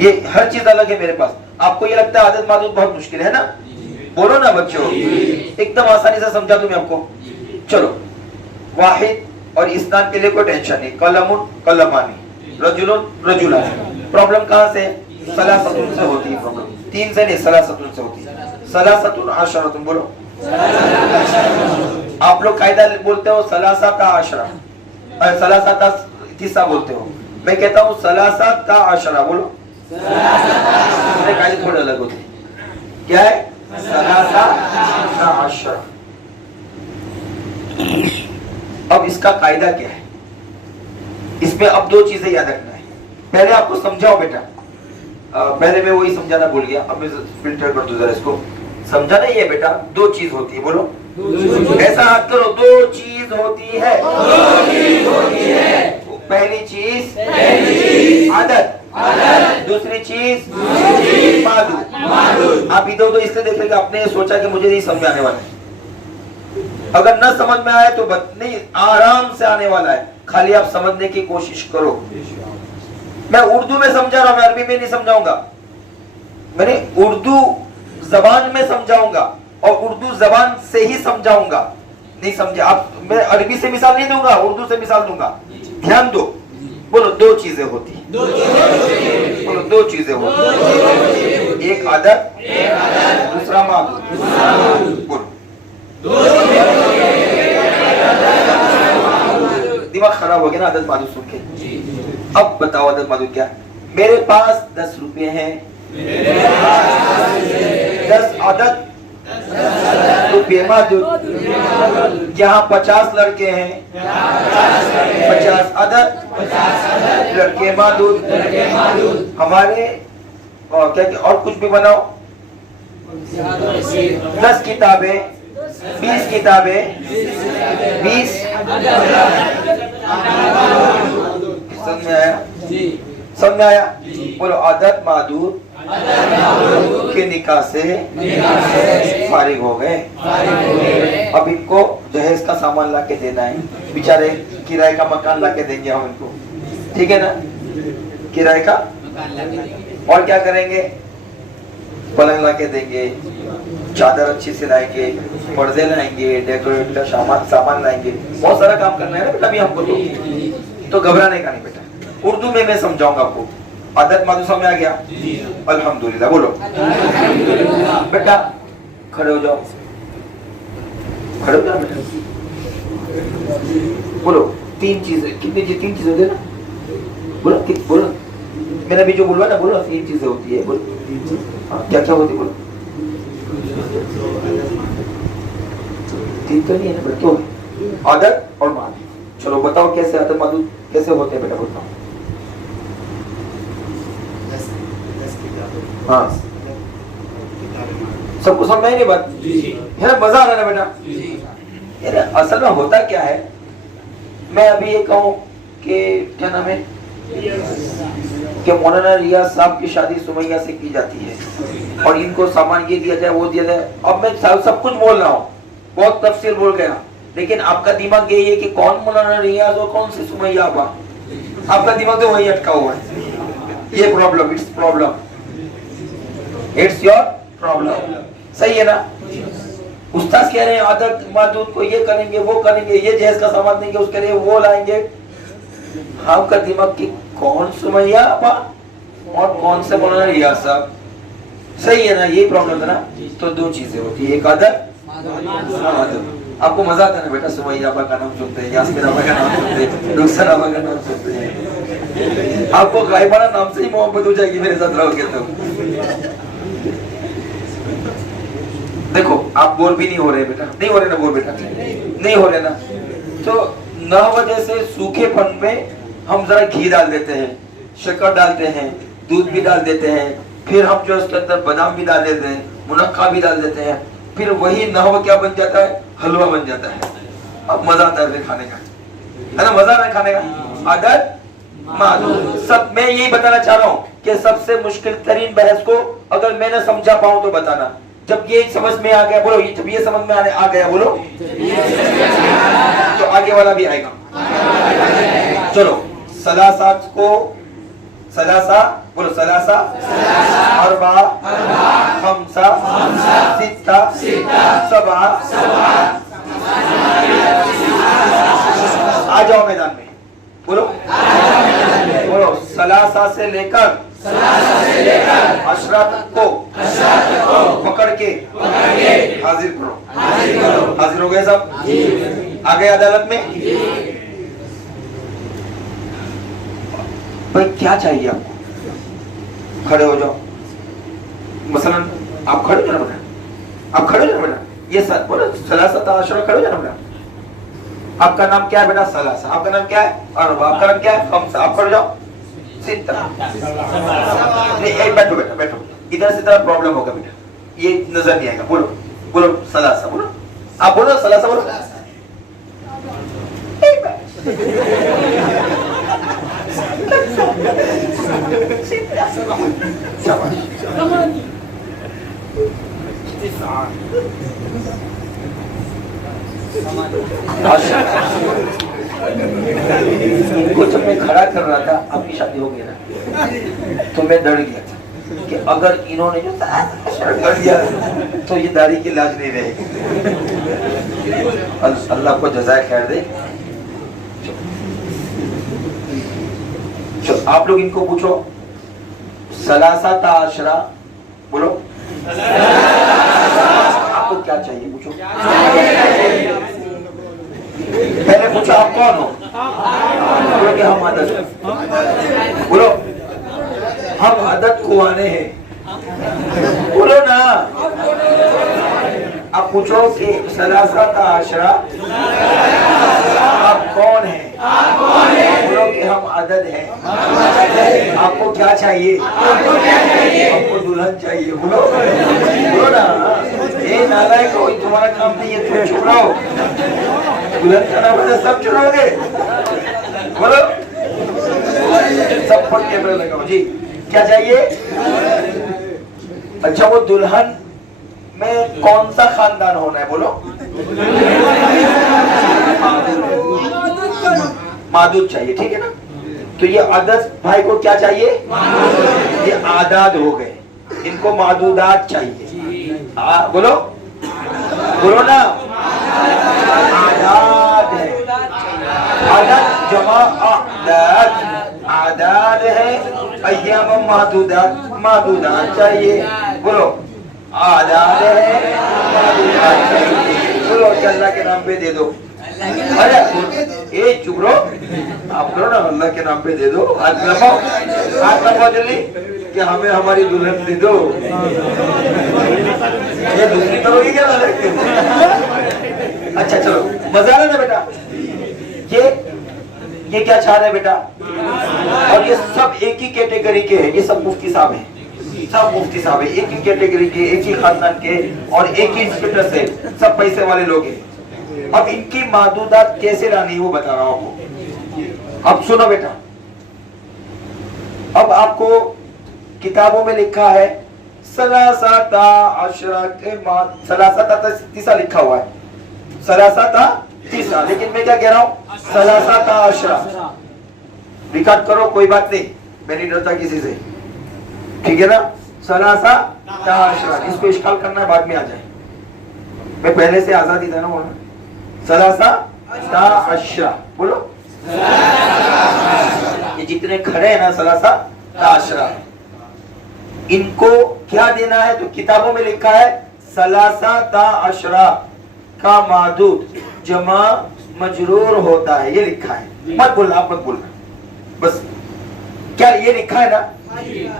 یہ ہر چیز الگ ہے میرے پاس. آپ کو یہ لگتا ہے عدد معدود بہت مشکل ہے نا؟ بولو نا بچوں, ایک دم آسانی سے سمجھا دوں میں آپ کو. چلو, واحد اور اسنان کے لیے کوئی ٹینشن نہیں. قلم قلمانی, رجل رجلان. پرابلم کہاں سے؟ ثلاثۃ سے ہوتی ہے پرابلم, 3 سے نہیں, ثلاثۃ سے ہوتی ہے. ثلاثۃ عشرۃ, بولو. آپ لوگ قاعدہ بولتے ہو ثلاثۃ عشرہ, ثلاثۃ تیسا بولتے ہو. میں کہتا ہوں ثلاثۃ عشرہ, بولو. قاعدے تھوڑے الگ ہوتے ہیں. کیا ہے؟ ثلاثۃ عشرہ. اب اس کا قاعدہ کیا ہے؟ اس میں اب 2 چیزیں یاد رکھنا ہے. پہلے آپ کو سمجھاؤ بیٹا, پہلے میں وہی سمجھانا بھول گیا, اب میں فلٹر کر دوں ذرا اس کو. سمجھا نہیں ہے بیٹا؟ 2 چیز ہوتی ہے, بولو. ایسا ہاتھ کرو, 2 چیز ہوتی ہے. پہلی چیز عدد, دوسری چیز معدود. آپ ادھر ادھر اس سے دیکھ لیں کہ آپ نے سوچا کہ مجھے نہیں سمجھ آنے والا ہے. اگر نہ سمجھ میں آئے تو نہیں, آرام سے آنے والا ہے, خالی آپ سمجھنے کی کوشش کرو. میں اردو میں سمجھا رہا ہوں, میں عربی میں نہیں سمجھاؤں گا. میں نے اردو زبان میں سمجھاؤں گا اور اردو زبان سے ہی سمجھاؤں گا. نہیں سمجھے آپ, میں عربی سے مثال نہیں دوں گا, اردو سے مثال دوں گا. دھیان دو, بولو. 2 چیزیں ہوتی ہیں, بولو. 2 چیزیں ہوتی ہیں, ایک عدد, دوسرا معدود. بولو. دماغ خراب ہو گیا نا عدد معدود سن کے. اب بتاؤ عدد معدود کیا؟ میرے پاس 10 روپے ہیں, 10 عدد روپے معدود. یہاں 50 لڑکے ہیں, 50 عدد لڑکے معدود. ہمارے اور کچھ بھی بناؤ, 10 کتابیں, 20 کتابیں, 20. سمجھ میں آیا؟ سمجھ میں آیا؟ بولو. عدد معدود کے نکاح سے فارغ ہو گئے. اب ان کو جہیز کا سامان لا کے دینا ہے. بیچارے کرائے کا مکان لا کے دیں گے ہم ان کو, ٹھیک ہے نا؟ کرائے کا. اور کیا کریں گے؟ پلنگ لا کے دیں گے, چادر اچھی سے لائیں گے, پردے لائیں گے, ڈیکوریٹ کا سامان لائیں گے. بہت سارا کام کرنا ہے نا بیٹا ابھی ہم کو, تو گھبرانے کا نہیں بیٹا. اردو میں سمجھاؤں گا آپ کو. عدد معدود سمجھ آ گیا؟ الحمدللہ, بولو. بیٹا کھڑے ہو جاؤ, کھڑے ہو جاؤ بیٹا. بولو. 3 چیزیں, کتنی چیز؟ 3 چیزیں ہوتی ہے نا, بولو. بولو, میں نے ابھی جو بولوا نا, بولو. 3 چیزیں ہوتی ہے, بولو. کیا کیا ہوتی ہے, بولو. 3 تو نہیں ہے نا بیٹا, کیوں؟ عدد اور معدود. چلو بتاؤ کیسے عدد معدود کیسے ہوتے ہیں بیٹا, بتاؤ. ہاں, سب کو سمجھ نہیں بات ہے نا؟ مزہ آ رہا ہے بیٹا. اصل میں ہوتا کیا ہے, میں ابھی یہ کہوں کہ کیا نام ہے کہ مولانا ریاض صاحب کی شادی سمیہ سے کی جاتی ہے اور ان کو سامان یہ دیا جائے, وہ دیا جائے. اب میں سب کچھ بول رہا ہوں, بہت تفصیل بول گیا, لیکن آپ کا دماغ یہی ہے کہ کون مولانا ریاض اور کون سی سمیہ آپا. آپ کا دماغ تو وہی اٹکا ہوا ہے. یہ problem, it's problem, it's your problem. صحیح ہے نا؟ استاد کہہ رہے ہیں عدد معدود کو یہ کریں گے, وہ کریں گے, یہ جہیز کا سامان دیں گے, اس کے لیے وہ لائیں گے. آپ کا دماغ کی کون سمیہ آپا اور کون سے مولانا ریاض صاحب. صحیح ہے نا؟ یہی پرابلم ہے نا. تو 2 چیزیں ہوتی ہے, ایک عدد, معدود. آپ کو مزہ آتا ہے نا بیٹا؟ سمیہ آپا کا نام سنتے ہیں, یاسمین آپا کا نام سنتے ہیں, رخسار آپا کا نام سنتے ہیں. آپ کو غائبانہ نام سے ہی محبت ہو جائے گی میرے ساتھ رہو گے تو. دیکھو آپ بور بھی نہیں ہو رہے بیٹا, نہیں ہو رہے نا بور بیٹا, نہیں ہو رہے نا. تو نہ وجہ سے سوکھے پن میں ہم ذرا گھی ڈال دیتے ہیں, شکر ڈالتے ہیں, دودھ بھی ڈال دیتے ہیں, پھر ہم جو اس کے اندر بادام بھی ڈال دیتے ہیں, منقع بھی ڈال دیتے ہیں, پھر وہی نحو کیا بن جاتا ہے؟ حلوہ بن جاتا ہے. اب مزہ آتا ہے کھانے کا, ہے نا؟ مزہ آ رہا ہے کھانے کا. عدد معدود. سب میں یہی بتانا چاہ رہا ہوں کہ سب سے مشکل ترین بحث کو اگر میں نہ سمجھا پاؤں تو بتانا. جب یہ سمجھ میں آ گیا, بولو. جب یہ سمجھ میں آ گیا, بولو, تو آگے والا بھی آئے گا. چلو ثلاثات کو सलासा, बोलो सलासा, अरबा, खमसा, सित्ता, सबा। आ जाओ मैदान में, बोलो बोलो सलासा से लेकर अशरा तक को पकड़ के हाजिर करो। हाजिर हो गए सब? आ गए अदालत में? भाई क्या चाहिए आपको? खड़े हो जाओ। मसलन आप खड़े हो जाना बेटा, आप खड़े हो जाना बेटा। ये सर बोलो सलासा अशरा, खड़े हो जाना बेटा। आपका नाम क्या है बेटा? सलासा। आपका नाम क्या है? अरबा। आपका नाम क्या है? खमसा। आप खड़े हो जाओ। सित्ता। नहीं बैठो बेटा, बैठो। इधर से तरह प्रॉब्लम होगा बेटा, ये नजर नहीं आएगा। बोलो बोलो सलासा, बोलो आप बोलो सलासा, बोलो इनको जब मैं खड़ा कर रहा था, आपकी शादी हो गई ना, तो मैं डर गया था कि अगर इन्होंने जो कर दिया तो ये दाढ़ी की लाज नहीं रहेगी। अल्लाह को जज़ाए खैर दे। आप लोग इनको पूछो सलासा ताशरा, बोलो आपको क्या चाहिए? पूछो पहले पूछो आप कौन हो? बोलो कि हम आदत, बोलो हम आदत को आने हैं, बोलो ना। आप पूछो कि सलासा ताशरा आप कौन हैं? बोलो कि हम आदत हैं। आपको क्या चाहिए? आपको दुल्हन चाहिए, बोलो बोलो ना। ये नालायक हो, तुम्हारा काम नहीं है, तुम चुप रहो। दुल्हन का नाम है, सब चुनोगे? बोलो सब पर कैमरा लगाओ जी। क्या चाहिए? अच्छा वो दुल्हन में कौन सा खानदान होना है? बोलो मादूद चाहिए, ठीक है ना? तो ये आदत भाई को क्या चाहिए? ये आदाद हो गए, इनको मादूदात चाहिए। बोलो बोलो ना। आदाद है, आदाद जमा आदाद, आदाद है अय्याम मादूदात, मादूदात चाहिए। बोलो आदाद है, मादूदात चाहिए। बोलो अल्लाह के नाम पे दे दो। अरे ए चुप रहो, आप करो ना, अल्लाह के नाम पे दे दो। हाथ लगाओ, हाथ लगाओ जल्दी कि हमें हमारी दुल्हन दे दो। ये दूसरी तरह की क्या लगती है? अच्छा चलो मजा आ रहा है बेटा। ये क्या चाह रहे हैं बेटा? और ये सब एक ही कैटेगरी के हैं, ये सब मुफ्ती साहब हैं, सब मुफ्ती साहब हैं, एक ही कैटेगरी के, एक ही खानदान के और एक ही इंस्पेक्टर से, सब पैसे वाले लोग हैं। अब इनकी मादूदात कैसे लानी वो बता रहा हूं आपको। अब सुनो बेटा, अब आपको किताबों में लिखा है सलासाता अशरा के सलासाता तीसा लिखा हुआ है, सलासाता तीसा, लेकिन मैं क्या कह रहा हूं? सलासाता अशरा। रिकॉर्ड करो, कोई बात नहीं, मैं नहीं डरता किसी से, ठीक है ना? सलासाता अशरा, इसको इश्काल करना है बाद में आ जाए, मैं पहले से आजादी था ना बोलना। सलासाता अशरा, बोलो ये जितने खड़े हैं ना सलासाता अशरा, इनको क्या देना है? तो किताबों में लिखा है सलासाता अशरा का मादूद जमा मजरूर होता है, ये लिखा है। मत बोलना, आप मत बोलना, बस क्या ये लिखा है ना?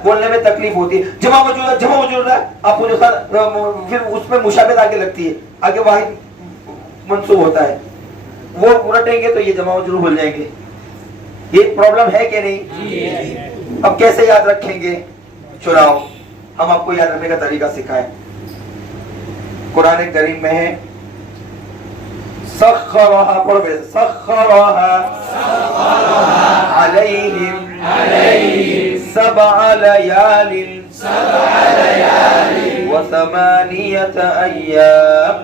बोलने में तकलीफ होती है, जमा मजरूर है, जमा मजरूर है, आप मुझे फिर उसमें मुशाबेत आगे लगती है, आगे वाहिद मंसूब होता है, वो उलटेंगे तो ये जमा मजरूर भूल जाएंगे। ये प्रॉब्लम है कि नहीं? अब कैसे याद रखेंगे? चुनाव हम आपको याद रखने का तरीका सिखाएं। कुरान करीम में है सख्खरहा, पढ़ो सख्खरहा अलैहिम सबअ लयालिन व समानियत अय्याम।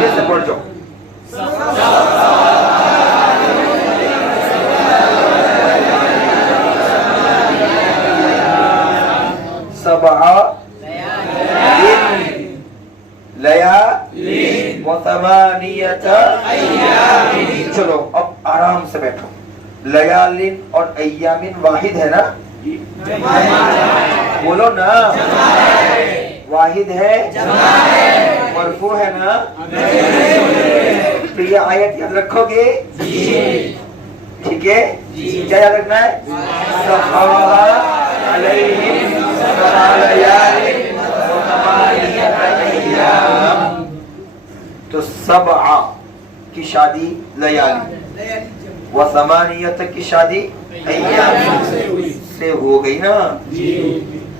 ये से पढ़ जाओ। सबआ लयालिन व समानियत अय्यामिन। चलो अब आराम से बैठो। लयालिन और अय्यामिन वाहिद है ना? बोलो ना। वाहिद है, मरफू है ना? तो ये आयत याद रखोगे? ठीक है। क्या याद रखना है? सबआ अलैहिम सबआ लयालिन व समानियत अय्याम। तो सबआ की शादी लयाली व समानियत की शादी अय्याम से हो गई ना।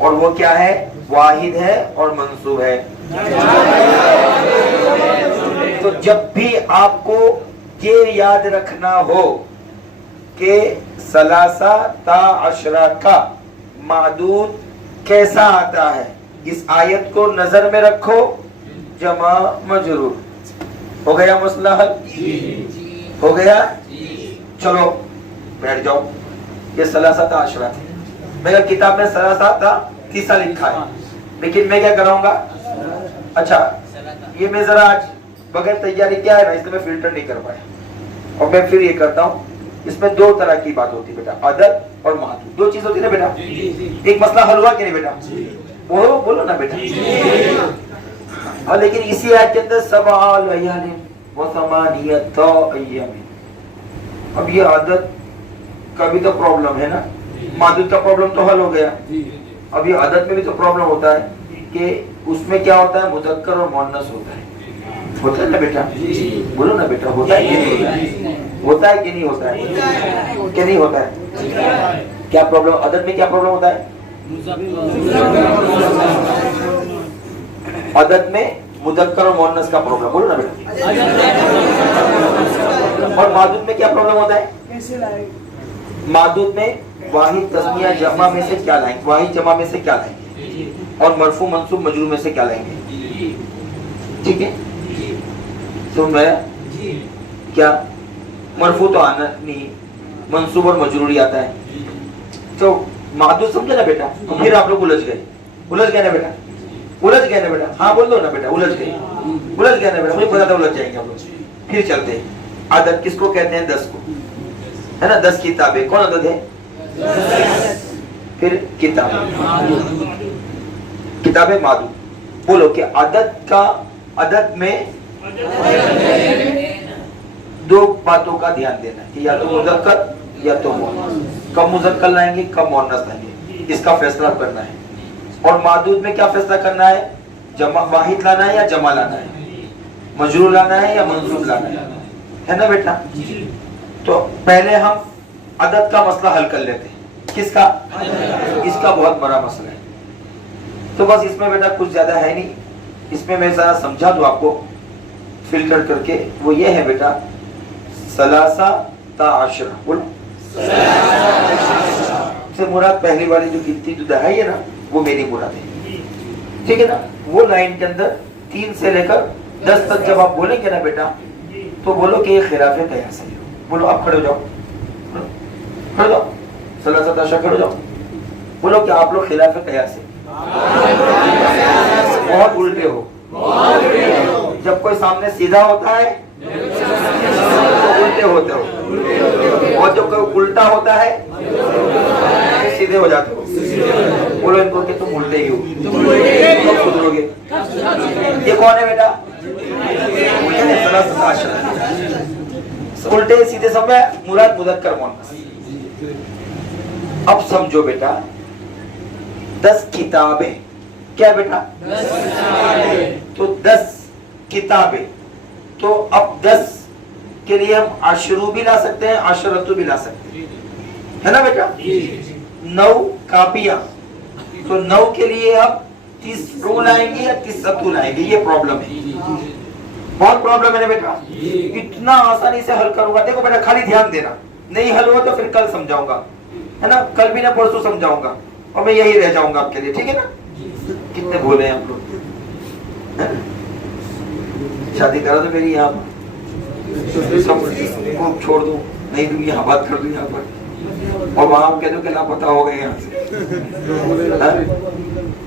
और वो क्या है? वाहिद है और मंसूब है। तो जब भी आपको ये याद रखना हो कि सलासा ता अशरा का मादूद कैसा आता है, इस आयत को नजर में रखो। जमा मजरूर हो गया मसला हल? हो गया? चलो बैठ जाओ। ये सलासा ता अशरा थे। मेरा किताब में सलासा ता तीसरा लिखा है, लेकिन मैं क्या कराऊंगा? अच्छा, ये मैं जरा आज बगैर तैयारी क्या है ना, इसलिए मैं फिल्टर नहीं कर पाया। और मैं फिर ये करता हूँ, इसमें दो तरह की बात होती है बेटा, अदद और मादूद। दो चीज होती है ना बेटा। एक मसला हल हुआ कि नहीं बेटा? बोलो बोलो ना बेटा। हाँ, लेकिन इसी आयत के अंदर सबआ लयालिन व समानियत अय्यामिन। अब ये अदद का भी तो प्रॉब्लम है ना, मादूद का प्रॉब्लम तो हल हो गया। अब ये अदद में भी तो प्रॉब्लम होता है कि उसमें क्या होता है? मुज़क्कर और मुअन्नस होता है। होता है ना बेटा? बोलो ना बेटा, होता है कि नहीं होता है? होता है कि नहीं होता है? कि नहीं होता है? क्या प्रॉब्लम अदद में? क्या प्रॉब्लम होता है अदद में? मुज़क्कर और मुअन्नस का प्रॉब्लम। बोलो ना बेटा। और मादूद में क्या प्रॉब्लम होता है? मादूद में वाहिद तस्निया जमा में से क्या लाएंगे? वाहिद जमा में से क्या लाएंगे? और मरफू मंसूब मजरूर में से क्या लाएंगे? ठीक है। तो मैं क्या मरफू तो आना नहीं, मंसूब और मजरूरी आता है। तो मादूद समझे ना बेटा? तो फिर आप लोग उलझ गए। उलझ गए ना बेटा? उलझ गए ना बेटा? हाँ बोल दो ना बेटा। उलझ गए? उलझ गए ना बेटा? मुझे पता था उलझ जाएंगे आप लोग। फिर चलते हैं। अदद किसको कहते हैं? 10 को, है ना? 10 किताबें। कौन अदद है? फिर किताबें मादूद। बोलो कि अदद का, अदद में दो बातों का ध्यान देना कि या तो मुज़क्कर या तो मुअन्नस। कब मुज़क्कर लाएंगे, कब मुअन्नस लाएंगे, इसका फैसला करना है। और मादूद में क्या फैसला करना है? जमा वाहिद लाना है या जमा लाना है, मजरूर लाना है या मंसूब लाना है ना बेटा? तो पहले हम अदद का मसला हल कर लेते हैं। किसका? इसका बहुत बड़ा मसला है। तो बस इसमें बेटा कुछ ज्यादा है नहीं, इसमें मैं जरा समझा दूं आपको फिल्टर करके। वो ये है बेटा, सलासा ता अशरा। बोलो से मुराद पहली वाली जो गिनती जो है ये ना, वो मेरी मुराद है। ठीक है ना? वो लाइन के अंदर 3 से लेकर 10 तक जब आप बोलेंगे ना बेटा, तो बोलो कि ये खिलाफे कयास है। बोलो आप खड़े हो जाओ, खड़े हो जाओ, सलासा ता अशरा खड़े हो जाओ। बोलो कि आप लोग खिलाफे कयास है, बहुत उल्टे हो। जब कोई सामने सीधा होता है तो उल्टे होते हो, और जब कोई उल्टा होता है तो सीधे हो जाते हो। बोलो इनको कि तुम उल्टे ही हो, तुम सुधरोगे। ये कौन है बेटा? उल्टे सीधे समय मुराद मुज़क्कर मुअन्नस। अब समझो बेटा, 10 किताबें। क्या बेटा? 10। तो 10 किताबें। तो अब 10 के लिए हम अशरू भी ला सकते हैं, अशरतु भी ला सकते हैं, है ना बेटा? 9 कापियां। तो 9 के लिए अब 30 लाएंगे या 30 लाएंगे? ये प्रॉब्लम है, बहुत प्रॉब्लम है ना बेटा। इतना आसानी से हल करूंगा। देखो बेटा, खाली ध्यान देना, नहीं हल हुआ तो फिर कल समझाऊंगा, है ना? कल भी ना परसों समझाऊंगा, और मैं यही रह जाऊंगा आपके लिए। ठीक है ना? कितने बोले हैं आप लोग? शादी करा तो मेरी यहाँ सब छोड़ दूं, नहीं दूं, यहाँ बात कर दूं यहाँ पर। اور وہاں کہہ دو کہ لاپتہ ہو گئے یہاں سے.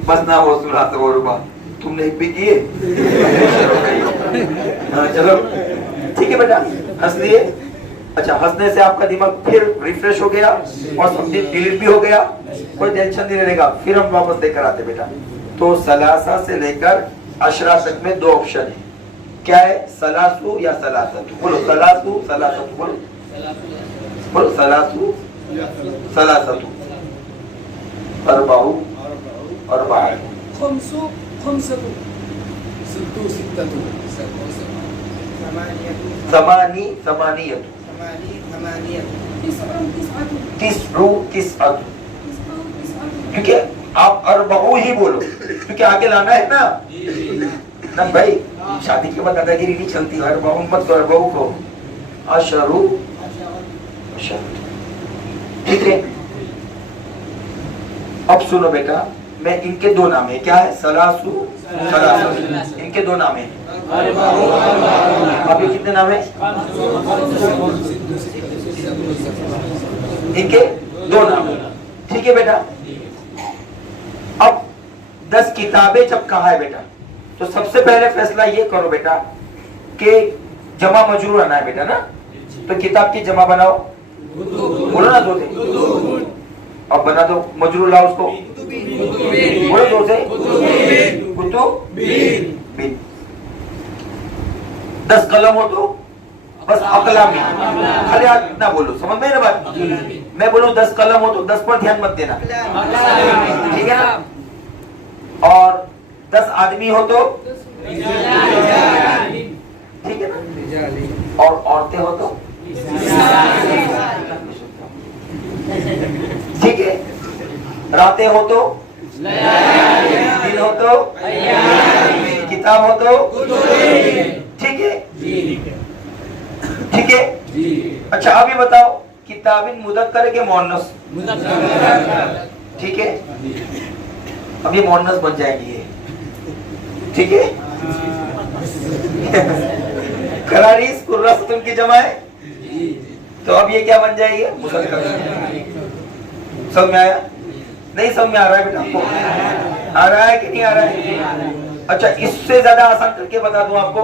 بس نہ ہو سنا تو وہ ربا تم نے ایک بھی کیے. چلو ٹھیک ہے بیٹا ہنس لیے. اچھا ہنسنے سے آپ کا دماغ پھر ریفریش ہو گیا اور سبجیکٹ ڈیلیٹ بھی ہو گیا, کوئی ٹینشن نہیں رہے گا. پھر ہم واپس لے کر آتے بیٹا. تو سلاسہ سے لے کر عشرہ تک میں 2 آپشن ہیں. کیا ہے؟ سلاسو یا سلاست. بولو سلاسو سلاست. بولو بولو سلاسو سلاست. اربعو اربعہ. خمسو خمسة. ستو ستة. ثمانی ثمانیت. ثمانية. تسع تسعة. تسعو تسعت. تسع تسعة. کیونکہ آپ اربعو ہی بولو کیونکہ آگے لانا ہے نا. نہ بھائی شادی کے بعد دادا گیری نہیں چلتی. اربعو مت تو اربعو کو. عشرو عشر. ٹھیک ہے. اب سنو بیٹا میں ان کے 2 نام ہیں. کیا ہے؟ سلاسو سلاسو. ان کے 2 نام ہیں. اب یہ کتنے نام ہیں؟ ان کے 2 نام ہیں. ٹھیک ہے بیٹا. اب 10 کتابیں جب کہا ہے بیٹا تو سب سے پہلے فیصلہ یہ کرو بیٹا کہ جمع مجرور آنا ہے بیٹا نا. تو کتاب کی جمع بناؤ. بولو نا 2 سے. اب بنا دو مجرور لاؤ اس کو. بولو 2 سے. کتب بین. 10 قلم ہو تو بس اقلامی. خالی اتنا بولو. سمجھ میں نا بات. میں بولوں 10 قلم ہو تو 10 پر دھیان مت دینا. ٹھیک ہے نا. اور 10 آدمی ہو تو ٹھیک ہے نا. اور عورتیں ہو تو ٹھیک ہے. راتیں ہو تو دن ہو تو کتاب ہو تو ٹھیک ہے. ٹھیک ہے. اچھا ابھی بتاؤ کتاب مذکر کے مؤنث. ٹھیک ہے. اب یہ مؤنث بن جائے گی. ٹھیک ہے. قراریز قرۃ کی جمع ہے تو اب یہ کیا بن جائے گی؟ مذکر. سمجھ میں آیا؟ نہیں سمجھ میں آ رہا ہے بیٹا آپ کو؟ آ رہا ہے کہ نہیں آ رہا ہے؟ اچھا اس سے زیادہ آسان کر کے بتا دوں آپ کو.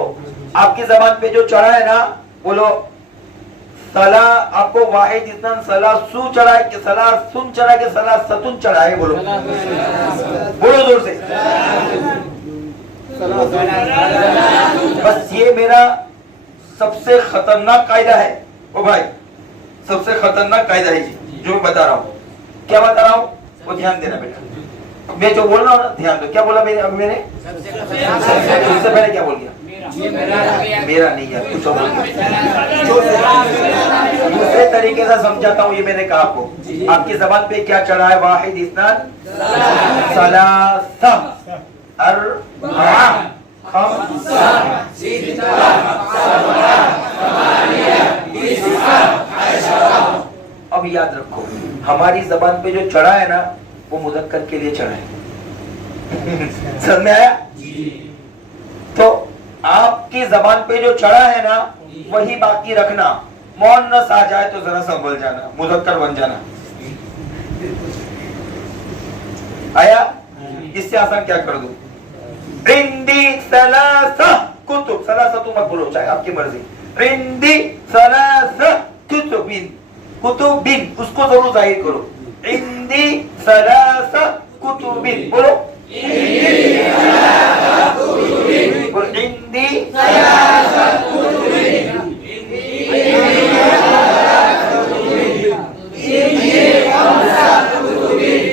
آپ کی زبان پہ جو چڑھا ہے نا بولو سلا. آپ کو واحد اتنا سلاسو چڑھا ہے کہ سلاسن چڑھا ہے کہ سلاستن چڑھا ہے؟ بولو بولو زور سے. بس یہ میرا سب سے خطرناک قاعدہ ہے او بھائی. سب سے خطرناک قاعدہ ہے جی جو میں بتا رہا ہوں. کیا بتا رہا ہوں وہ دھیان دینا بیٹا. میں جو بول رہا ہوں نا دھیان دو. کیا بولا ابھی میں نے؟ اس سے پہلے کیا بول گیا؟ میرا نہیں ہے کچھ اور. دوسرے طریقے سے سمجھاتا ہوں. یہ میں نے کہا آپ کو آپ کی زبان پہ کیا چڑھا ہے؟ واحد اثنان ثلاثہ اربعہ خمسہ ستہ سبعہ ثمانیہ تسعہ عشرہ. اب یاد رکھو ہماری زبان پہ جو چڑھا ہے نا وہ مذکر کے لیے چڑھا ہے. سمجھ میں آیا؟ تو آپ کی زبان پہ جو چڑھا ہے نا وہی باقی رکھنا. مؤنث آ جائے تو ذرا سنبھل جانا, مذکر بن جانا. آیا؟ اس سے آسان کیا کر دوں؟ عندی ثلاثہ کتب. ثلاثہ تو مت بولو چاہے آپ کی مرضی. عندی ثلاثہ کتب. کتب اس کو ضرور ظاہر کرو. عندی ثلاثہ کتب. بولو عندی ثلاثہ کتب.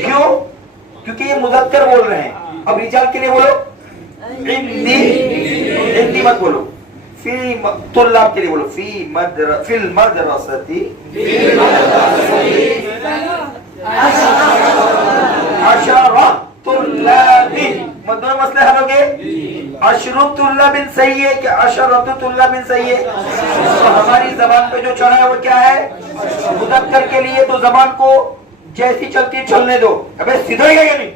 کیوں؟ کیونکہ یہ مذکر بول رہے ہیں. اب رجال کے لیے بولو عندی مت بولو. فی طلاب کے لیے بولو فی المدرسۃ عشرہ طلاب. دونوں مسئلے حل ہو گئے. عشر طلاب صحیح ہے کہ عشرۃ طلاب صحیح ہے؟ تو ہماری زبان پہ جو چڑھا ہے وہ کیا ہے؟ مذکر کے لیے. تو زبان کو جیسی چلتی ہے چلنے دو. ابے سدھر گیا یا نہیں؟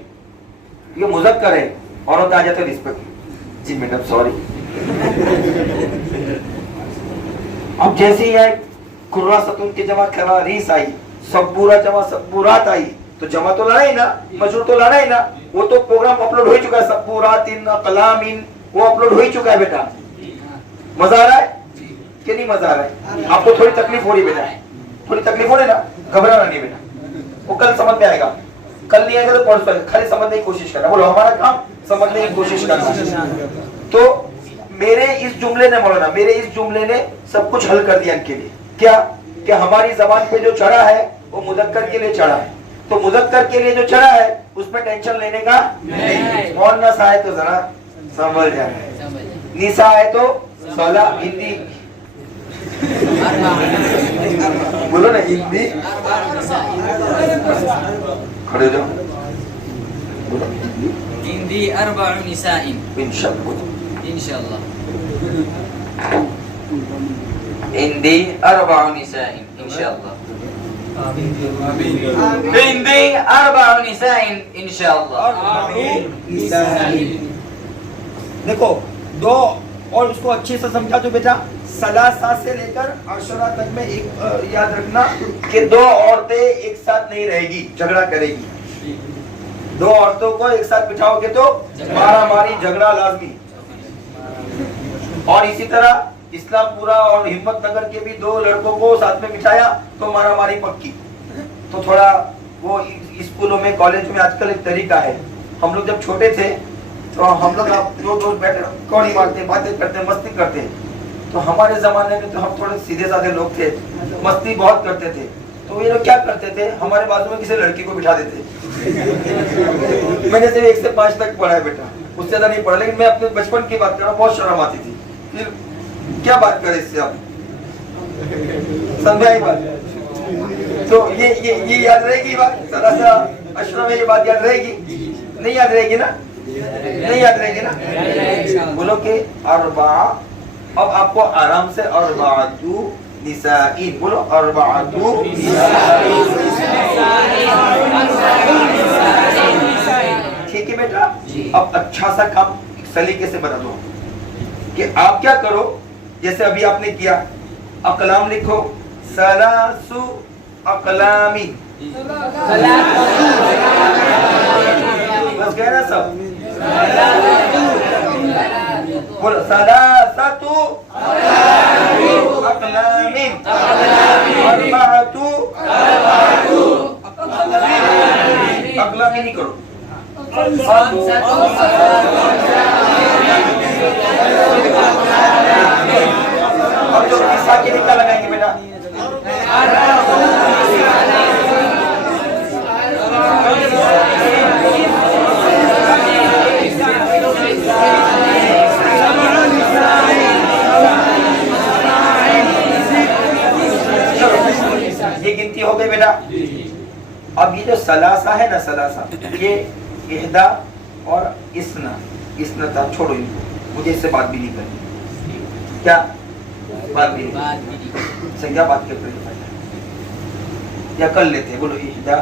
یہ مذکر ہے. عورت آ جاتے رسپیکٹ جی میڈم سوری. اب جیسے ہی آئے قراء ستون کی جمع قراریس آئی सबूरा जमा सबूरात आई तो जमा तो लाना ही ना, मजरूर तो लाना ही ना। वो तो प्रोग्राम अपलोड हो चुका है, सबूरातिन अकलामिन वो अपलोड हो ही चुका है बेटा। मजा आ रहा है कि नहीं मजा आ रहा है? आपको थोड़ी तकलीफ हो रही बेटा, थोड़ी तकलीफ हो रही ना, घबराना नहीं बेटा, वो कल समझ में आएगा। कल नहीं आएगा तो परसों आएगा, खाली समझने की कोशिश करना। बोलो हमारा काम समझने की कोशिश करना। तो मेरे इस जुमले ने मौलाना, मेरे इस जुमले ने सब कुछ हल कर दिया इनके लिए। क्या कि हमारी जबान पे जो चढ़ा है वो मुज़क्कर के लिए चढ़ा है, तो मुज़क्कर के लिए जो चढ़ा है उसमें टेंशन लेने का नहीं। मुअन्नस आए तो जरा संभल जाए, निसा आए तो साला हिंदी बोलो ना, हिंदी खड़े हो जाओ, बोलो عندي 4 نساء इंशाअल्लाह। عندي 4 نساء إن شاء الله عندي 4 نساء إن شاء الله देखो दो, और उसको अच्छे से समझा दो बेटा। सलासा से लेकर अशरा तक में एक याद रखना कि दो औरतें एक साथ नहीं रहेगी, झगड़ा करेगी। दो औरतों को एक साथ बिठाओगे तो मारा मारी झगड़ा लाजमी। और इसी तरह इस्लामपुरा और हिम्मत नगर के भी दो लड़कों को साथ में बिठाया तो मारा मारी पक्की। तो थोड़ा वो स्कूलों में कॉलेज में आजकल एक तरीका है, हम लोग जब छोटे थे तो हम लोग दो दोस्त बैठे कौड़ी मारते, बातें करते, मस्ती करते। तो हमारे जमाने में तो हम थोड़े सीधे साधे लोग थे, मस्ती बहुत करते थे। तो ये लोग क्या करते थे, हमारे बाजू में किसी लड़की को बिठा देते। मैंने सिर्फ 1 से 5 तक पढ़ा है बेटा, उससे ज्यादा नहीं पढ़ा, लेकिन मैं अपने बचपन की बात कर रहा हूँ, बहुत शर्म आती थी। फिर क्या बात करें इससे, आप समझाई बात। तो ये याद रहेगी बात, सलासा अशरा में ये बात याद रहेगी? नहीं याद रहेगी ना, नहीं याद रहेगी ना। बोलो कि अरबा, अब आपको आराम से अरबातु निसाइन बोलो, अरबातु ठीक है बेटा। अब अच्छा सा काम सलीके से बता दो कि आप क्या करो, जैसे अभी आपने किया, अकलाम लिखो, सलासु अकलामी, बस गया ना सब। बोलो सलासतु अकलामिन, अरबातु अकलामी नहीं करो। अब जो किस्सा के निकाल लगाएंगे बेटा, ये गिनती हो गई बेटा। अब ये जो सलासा है ना, सलासा ये इहदा और इस्ना, इस्नता छोड़ो इनको, मुझे इससे बात भी नहीं करनी। क्या बात भी नहीं, क्या बात करते या कर लेते हैं। बोलो इहदा,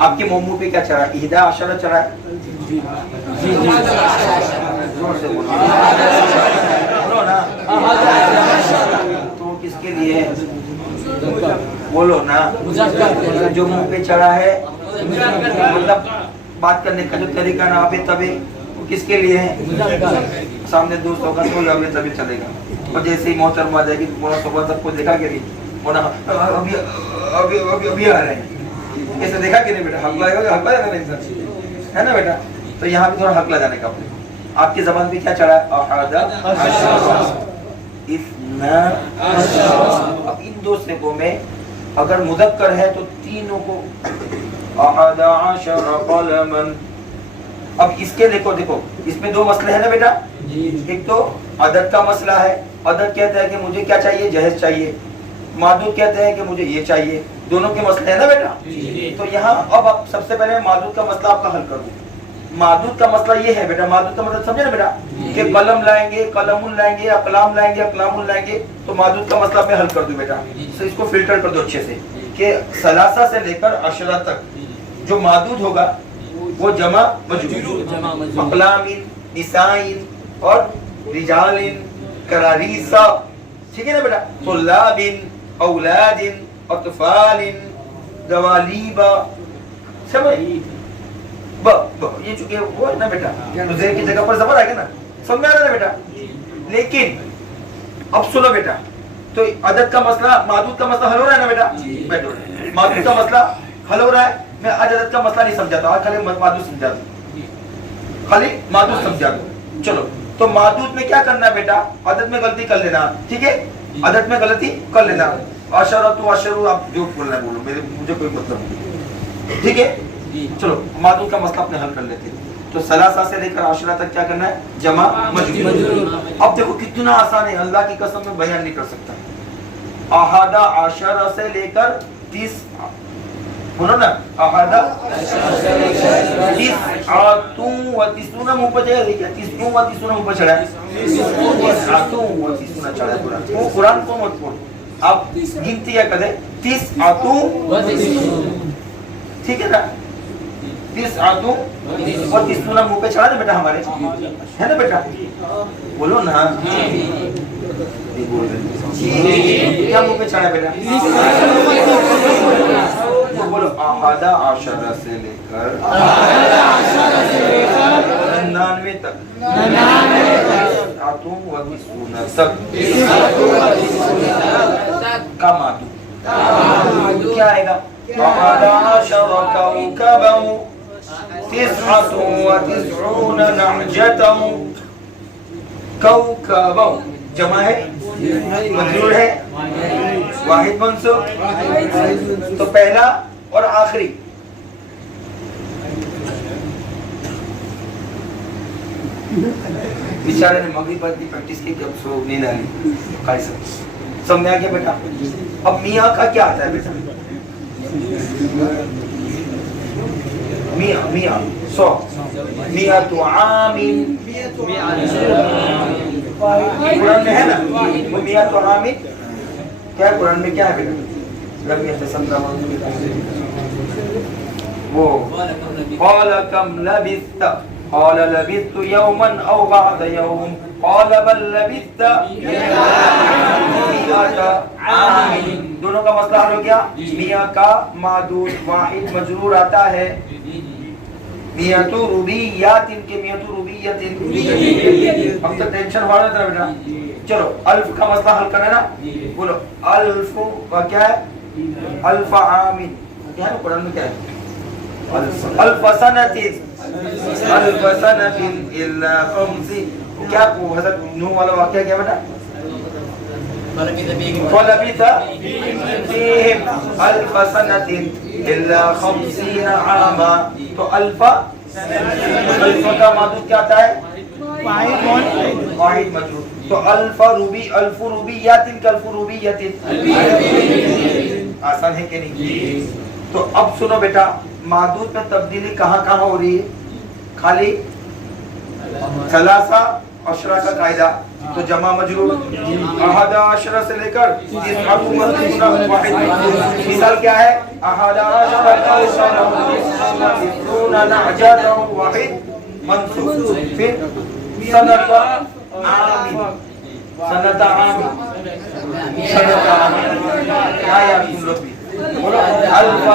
आपके मुंह पे क्या चढ़ा, इहदा अशरा चढ़ा है? जोर से बोलो ना। तो किसके लिए है बोलो ना, जो मुंह पे चढ़ा है, मतलब बात करने का जो तरीका ना आवे तबे, वो किसके लिए है? सामने दोस्त होगा तो आवे तभी चलेगा। और जैसे ही मोहतरमा आ जाएगी तो बोला सुबह सबको देखा कि नहीं, बोला अभी अभी अभी अभी आ रहे हैं, कैसे देखा कि नहीं बेटा, हक लगाएगा, हक लगाएगा ना इंसान, है ना बेटा। तो यहाँ पे थोड़ा हक लगाने का, आपकी जबान पे क्या चढ़ा है? अहद इस्ना। अब इन दो सिगों में अगर मुज़क्कर है तो तीनों को अहद अशर क़लमन। अब इसके देखो इसमें दो मसले हैं ना बेटा। एक तो अदद का मसला है, अदद कहता है कि मुझे क्या चाहिए, जहेज चाहिए। मादूद कहते हैं कि मुझे ये चाहिए, दोनों के मसले हैं ना बेटा। तो यहाँ अब आप सबसे पहले मादूद का मसला आपका हल कर दूं। मादूद का मसला ये है बेटा, मादूद का मतलब समझे ना बेटा, कि कलम लाएंगे, कलमुन लाएंगे, अकलाम लाएंगे, अकलामुन लाएंगे, तो मादूद का मसला मैं हल कर दूं बेटा। तो इसको फिल्टर कर दो अच्छे से कि सलासा से लेकर अशरा तक जो मादूद होगा वो जमा मजरूर, अकलामिन, निसाइन और रिजालिन, करारीसा, ठीक है ना बेटा। तुल्लाबिन, औलादिन, अतफालिन, दवालीबा, समझ ये चूंकि वो है ना बेटा, तो ज़ेर की जगह पर ज़बर आ गया ना, समझ में आ रहा है बेटा। लेकिन अब सुनो बेटा, तो अदद का मसला, मादूद का मसला हल हो रहा है ना बेटा, बैठो, मादूद का मसला हल हो रहा है। मैं आज अदद का मसला नहीं समझाता, आज खाली मादूद समझा दो, खाली मादूद समझा दो। चलो, तो मादूद में क्या करना है बेटा, अदद में गलती कर लेना, ठीक है, अदद में गलती कर लेना। अशरतु अशरु, आप जो बोलना है बोलो, मुझे कोई मतलब नहीं, ठीक है। चलो मादूद का मसला अपने हल कर लेते हैं। तो सलासा से लेकर आशरा तक क्या करना है, जमा मजरूर। अब देखो कितना आसान है, अल्लाह की कसम में बयान नहीं कर सकता। अहादा आशरा से लेकर 30, बोलो ना, अहादा 30 आतू व 30 मुंह पर चढ़ा, देखिए 30 व 30 मुंह पर चढ़ा है, 30 आतू व 30 चढ़ा है कुरान। वो कुरान को मत पढ़ो, आप गिनती क्या करें, 30 आतू व 30, ठीक है ना, 30 आतू व 30 मुंह पे चढ़ा दे बेटा हमारे, है ना बेटा, बोलो ना, क्या मुंह पे चढ़ा बेटा, तो बोलो अहादा आशरा से लेकर 99 तक, आतू व 30 तक का मादू क्या आएगा, अहादा आशरा कौकबा 99 नहजतन, कौकबा जमा है, मजरूर है, वाहिद मंसूब, तो पहला और आखिरी। बेचारे ने मगरिब बाद की प्रैक्टिस की, जब सो नींद आ गई, समझ आ गया बेटा। अब मियाँ का क्या आता है बेटा, मियाँ मियाँ 100, मियाँ तो आमीन, कुरान में है ना, वो मियाँ तो आमीन क्या है, कुरान में क्या है बेटा, वो قال كم لبثت قال لبثت يوما أو بعض يوم قال بل لبثت مئة عام। दोनों का मसला हल हो गया। मियाँ का मादूद वाहिद मजरूर आता है, मियातु रुबियातिन के मियातु रुबियातिन। अब तो टेंशन हो रहा था बेटा। चलो अल्फ का मसला हल करना ना, बोलो अल्फ का क्या है, अल्फ आमीन क्या है, कुरान में क्या है, अल्फ सनतिन, अल्फ सनतिन इल्ला 50, क्या वो हज़रत नूह वाला वाक़या क्या बेटा, फलबिथ फीहिम अल्फ सनतिन इल्ला 50 आमा। तो अल्फा का मादूद क्या आता है, वाहिद मजरूर। तो अल्फा रूबी, अल्फु रूबियातिन कल्फु रूबियातिन, आसान है कि नहीं। तो अब सुनो बेटा, मादूद में तब्दीली कहाँ कहाँ हो रही है, खाली सलासा अशरा का कायदा, तो जमा मजरूर अहादा अशरा से लेकर 30 मिसाल क्या है, अहादा अशरा का वाहिद मंसूब, फिर सनता आमीन, सनता आमीन, सनता आमीन, क्या यार तुम लोग भी बोलो, अल्फा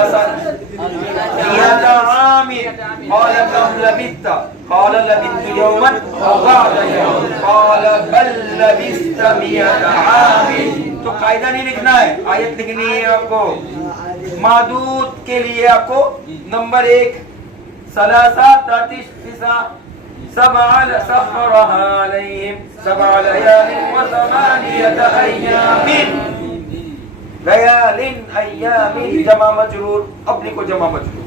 मियाता आमीन, قال كم لبثت قال لبثت يوما أو بعض يوم قال بل لبثت 100 عام। तो कायदा नहीं लिखना है, आयत लिखनी है आपको। मादूद के लिए आपको नंबर 1 सलासा 39 सबअल सफरहा अलैहिम 7 लयालिन व 8 अय्यामिन, लयालिन अय्यामिन जमा मजरूर। अब लिखो जमा मजरूर,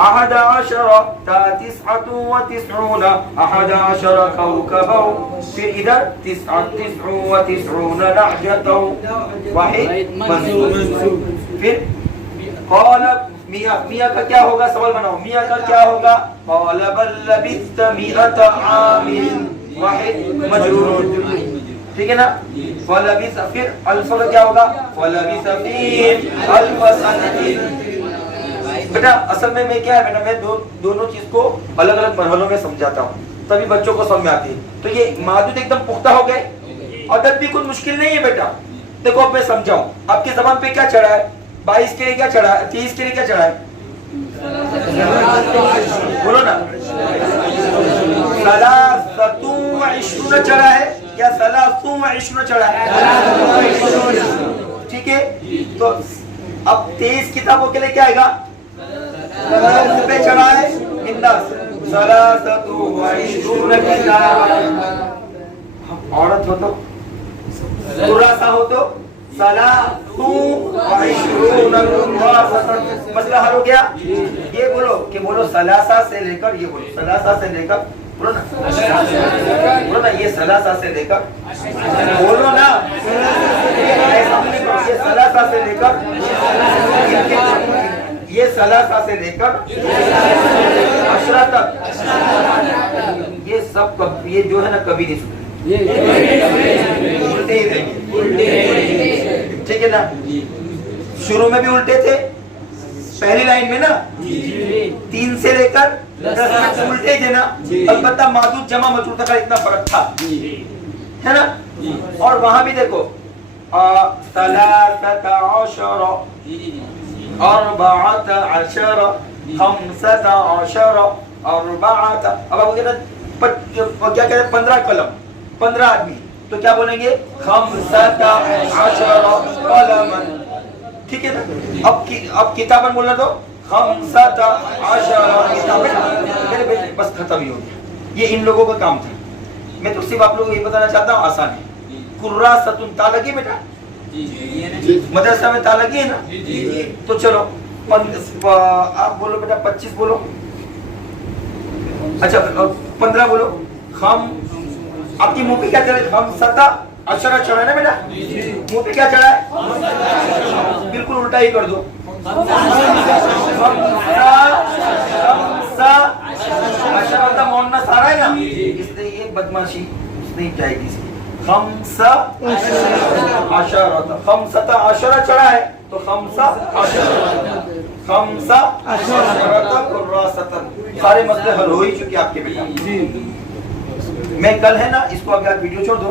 अहदा अशरा 99 अहदा अशरा कौकबा, फिर इधर 99 नहजतौ वाहिद मंसूब। फिर कौल मियाँ का क्या होगा, सवाल बनाओ, मियाँ का क्या होगा, कौल बल लबिस्त 100 आमीन वाहिद मजरूर, ठीक है ना। फलबिस, फिर अल्फ का क्या होगा, फलबिस फीहिम अल्फ सनतिन। बेटा असल में मैं क्या है बेटा, मैं दोनों चीज को अलग अलग मरहलों में समझाता हूँ, तभी बच्चों को समझ में आती है। तो ये मादूद एकदम पुख्ता हो गए, अदद भी कुछ मुश्किल नहीं है बेटा। देखो अब मैं समझाऊं, आपकी जबान पे क्या चढ़ा है, 22 के लिए क्या चढ़ा है, 30 के लिए क्या चढ़ा है, बोलो ना, सलासतु व इश्रुन चढ़ा है या सलासु व इश्रुन चढ़ा है, ठीक है। तो अब 23 किताबों के लिए क्या आएगा, पे चढ़ा है इंदास सलासतु व इश्रुन किताब। औरत हो तो तुरासा हो तो सलासु व इश्रुन कुर्रासतन, मसला हल हो गया। ये बोलो कि बोलो सलासा से लेकर, ये बोलो सलासा से लेकर, बोलो ना, बोलो ना, ये सलासा से लेकर, बोलो ना, ये सलासा से लेकर, ये सलासा से लेकर अशरा तक, ये सब ये जो है ना कभी नहीं सुने, उल्टे ही रहेंगे, ठीक है ना। शुरू में भी उल्टे थे, पहली लाइन में ना 3 से लेकर 10 तक उल्टे थे ना, अलबत्ता मादूद जमा मजरूर का इतना फर्क था, है ना। और वहां भी देखो सलासता अशरा, अर्बाअत अशरा, खम्सता अशरा, अर्बाअत। अब आप क्या कहते हैं, 15 कलम, 15 आदमी, तो क्या बोलेंगे, खम्सता अशरा कलमन, ठीक है ना। अब किताबन बोलना तो खम्सता अशरा किताबन, मेरे बेटे बस खत्म ही हो गया। ये इन लोगों का काम था। मैं तो सिर्फ आप लोगों को ये बताना चाहता हूँ, आसान है। कुर्रासतुन ता लगी बेटा, मदरसा में ता लगी है ना, तो चलो आप बोलो बेटा 25 बोलो, अच्छा 15 बोलो। खम, आपकी मुंह पे क्या चढ़ा है, खम्सता अशरा चढ़ा है ना बेटा, मुंह पे क्या चढ़ा है, बिल्कुल उल्टा ही कर दो, अशरा मोहन्ना सारा है ना, इसलिए ये बदमाशी नहीं जाएगी इसकी। खम्सा अशरा, खम्सता अशरा चढ़ा है तो खम्सा अशरा, खम्सा अशरा कुर्रासतन, सारे मसले हल हो ही चुके आपके बेटा। मैं कल है ना, इसको अभी आप वीडियो छोड़ दो।